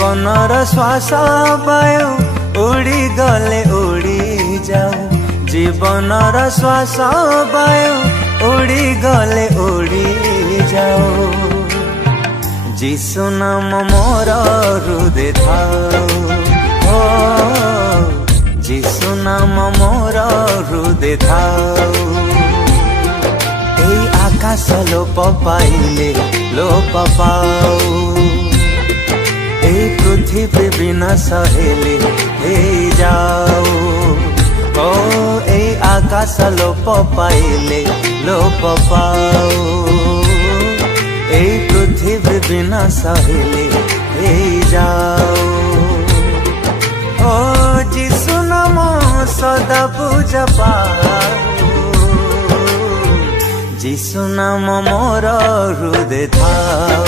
জীবনর শ্বাস বায়ু উড়ি গলে উড়ি যাও, জীবনর শ্বাস বায়ু উড়ি গলে উড়ি যাও। যিশু নাম মোর হৃদে থাও, ও যিশু নাম মোর হৃদে থাও। এই আকাশ লোপ পাইলে লোপ পাও, এই পৃথিবী বিনাশ হেলে হয়ে যাও। ও এই আকাশ লোপ পাইলে লোপ পাও, এই পৃথিবী বিনাশ হেলে হয়ে যাও। ও যিশু নাম সদা পূজা পাও, যিশু নাম মোর হৃদে থাও।